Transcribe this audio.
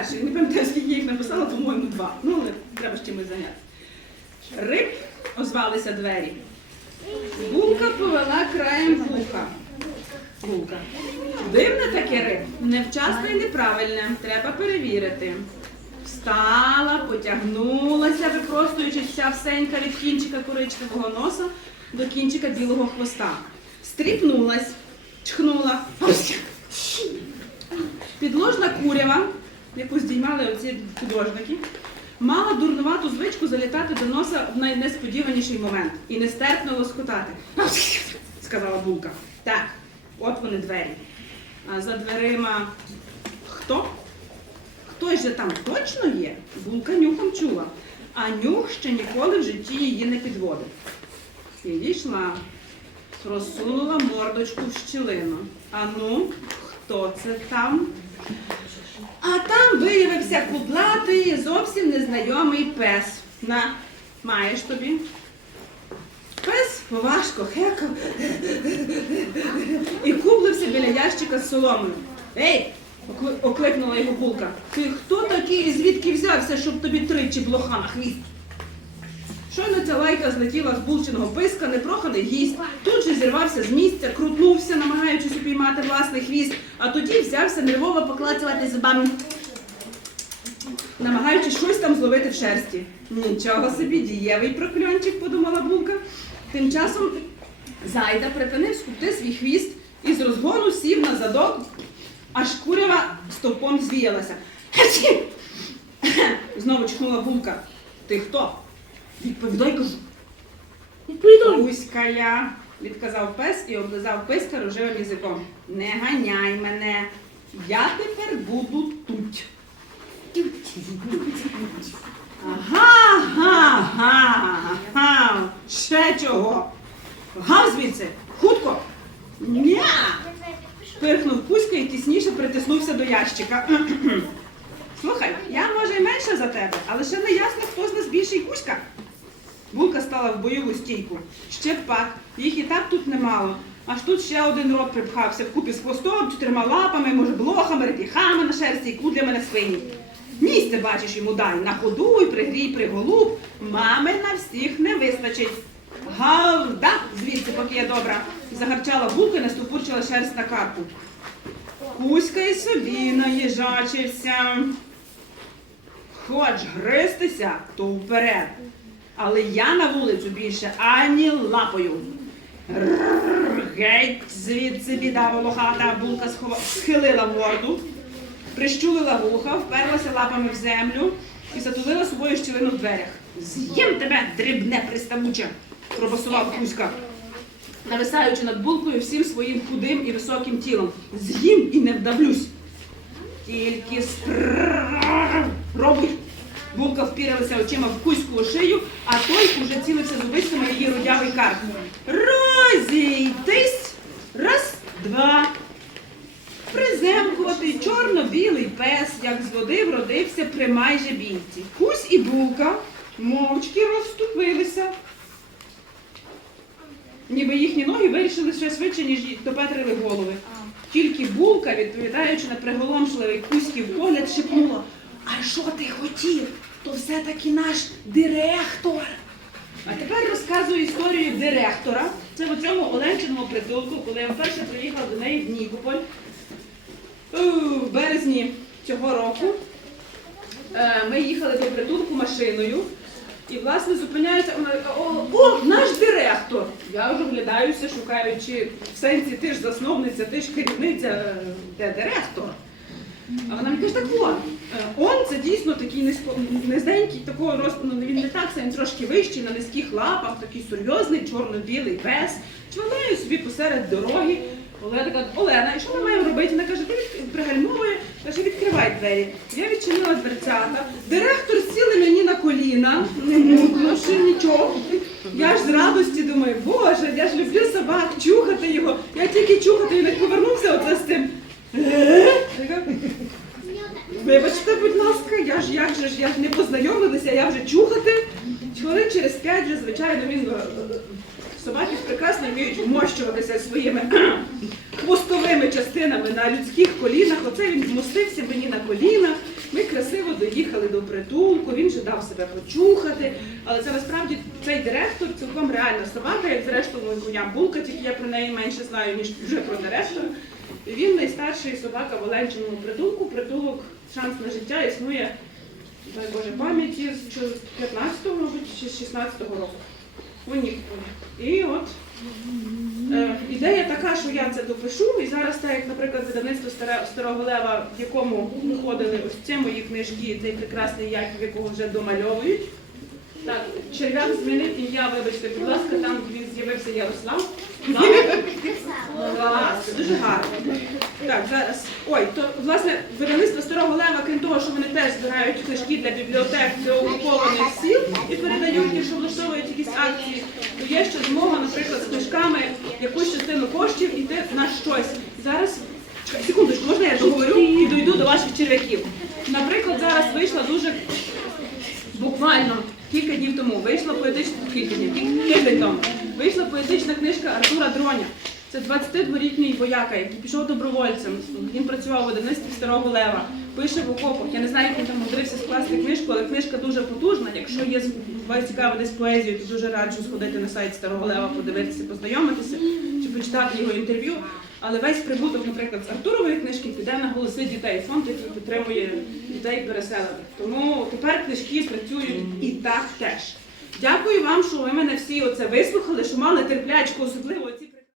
перший. Не пам'ятаю, скільки їх написала, по-моєму, два. Ну, але треба з чимось зайняти. Риб озвалися двері. Булка повела краєм вуха. Булка. Дивне таке риб. Невчасне і неправильне. Треба перевірити. Встала, потягнулася, випростуючись вся всенька від кінчика коричневого носа до кінчика білого хвоста. Стріпнулась, чхнула. Підложна курява, яку здіймали оці художники, мала дурнувату звичку залітати до носа в найнесподіваніший момент і нестерпно лоскотати. сказала Булка. Так, от вони двері. А за дверима хто? Хтось же там точно є? Булка нюхом чула, а нюх ще ніколи в житті її не підводив. Підійшла, просунула мордочку в щілину. А ну, хто це там? А там виявився кудлатий, зовсім незнайомий пес. На, маєш тобі. Пес поважко хекав і кублився біля ящика з соломою. Ей! окли- окликнула його булка. Ти хто такий і звідки взявся, щоб тобі тричі блоха на хвіст? Щойно ця лайка злетіла з булчиного писка, непроханий гість. Тут же зірвався з місця, крутнувся, намагаючись упіймати власний хвіст, а тоді взявся нервово поклацувати зубами, намагаючись щось там зловити в шерсті. Нічого собі, дієвий прокльончик, подумала булка. Тим часом зайда припинив скупти свій хвіст і з розгону сів на задок, аж курява стовпом звіялася. Знову чхнула булка. Ти хто? Відповідай, кажу. Відповідай. Кузька я, відказав пес і облизав писка рожевим язиком. Не ганяй мене. Я тепер буду тут. Ага, ага, ага, ага. Ще чого? Гав звідси, хутко. Ня! Пирхнув Кузька і тісніше притиснувся до ящика. Слухай, я може й менша за тебе, але ще не ясно, хто з нас більший Кузька. Булка стала в бойову стійку. Ще пак, їх і так тут немало. Аж тут ще один рот припхався вкупі з хвостом, чотирма лапами, може, блохами, репіхами на шерсті і кудлями на спині. Місце, бачиш, йому дай, нагодуй, пригрій, приголуб. Мами на всіх не вистачить. Гавда, звідси, поки я добра. Загарчала булка і наступурчила шерсть на карпу. Кузька й собі наїжачився. Хоч гристися, то вперед. Але я на вулицю більше ані лапою. Геть звідси біда волохата, булка схилила морду, прищулила вуха, вперлася лапами в землю і затулила собою щілину в дверях. З'їм тебе, дрібне приставуче, пробасував Кузька, нависаючи над булкою всім своїм худим і високим тілом. З'їм і не вдавлюсь. Тільки спробуй. Булка впірилася очима в кузьку шию, а той уже цілився зубиськами в її родявий карк. Розійтись! Раз, два. Приземкуватий чорно-білий пес, як з води вродився при майже бійці. Кузь і булка мовчки розступилися. Ніби їхні ноги вирішили ще швидше, ніж допетрили голови. Тільки булка, відповідаючи на приголомшливий кузьків погляд, шепнула. А що ти хотів? То все-таки наш директор. А тепер розказую історію директора. Це в цьому Оленчиному притулку, коли я вперше приїхала до неї в Нікополь у березні цього року. Е, Ми їхали до притулку машиною. І, власне, зупиняється, вона така, о, о, наш директор. Я вже оглядаюся, шукаючи в сенсі, ти ж засновниця, ти ж керівниця, е, де директор. А вона мені каже, так от, е, он це дійсно такий низенький, такого росту, ну він не так, це він трошки вищий, на низьких лапах, такий серйозний, чорно-білий пес. Чвалає собі посеред дороги. Олена така, Олена, і що ми маємо робити? Вона каже, ти пригальмовує, каже, відкривай двері. Я відчинила дверцята. Директор сіли мені на коліна, не мукнувши нічого. Я ж з радості думаю, боже, я ж люблю собак, чухати його. Я тільки чухати не повернувся оце з цим. Вибачте, будь ласка, я ж як же ж я ж не познайомилася, я вже чухати. Хвилин через п'ять вже, звичайно, він е, е, собаки прекрасно вміють вмощуватися своїми хвостовими частинами на людських колінах. Оце він вмостився мені на колінах Ми красиво доїхали до притулку, він вже дав себе почухати. Але це насправді цей директор цілком реальна собака, як зрештою моя булка, тільки я про неї менше знаю, ніж вже про директора. Він найстарший собака в Оленчиному притулку. Притулок шанс на життя існує, дай Боже, пам'яті з 15-го, мабуть, чи з 16-го року. У Нікополі. І от Е, ідея така, що я це допишу, і зараз, так як, наприклад, видавництво «Старе- Старого Лева, в якому виходили ось ці мої книжки, цей прекрасний Яків, якого вже домальовують. Так, черв'як змінив ім'я, вибачте, будь ласка, там він з'явився Ярослав. Дуже гарно. Так, зараз. Ой, то власне видавництво Старого Лева, крім того, що вони теж збирають книжки для бібліотек, для окупованих сіл і передають, якщо влаштовують якісь акції, то є ще змога, наприклад, з книжками якусь частину коштів іти на щось. Зараз. Секундочку, можна я договорю і дойду до ваших черв'яків. Наприклад, зараз вийшла дуже буквально кілька днів тому вийшла поетична кілька днів, тиждень тому. Вийшла поетична книжка Артура Дроня. Це 22-річний вояка, який пішов добровольцем. Він працював в видавництві Старого Лева, пише в окопах. Я не знаю, як він там мудрився скласти книжку, але книжка дуже потужна. Якщо є вас цікаво десь поезію, то дуже раджу сходити на сайт Старого Лева, подивитися, познайомитися чи почитати його інтерв'ю. Але весь прибуток, наприклад, з Артурової книжки на голоси дітей, фонд, який підтримує дітей переселених. Тому тепер книжки працюють і так теж. Дякую вам, що ви мене всі оце вислухали, що мали терплячку, особливо ці.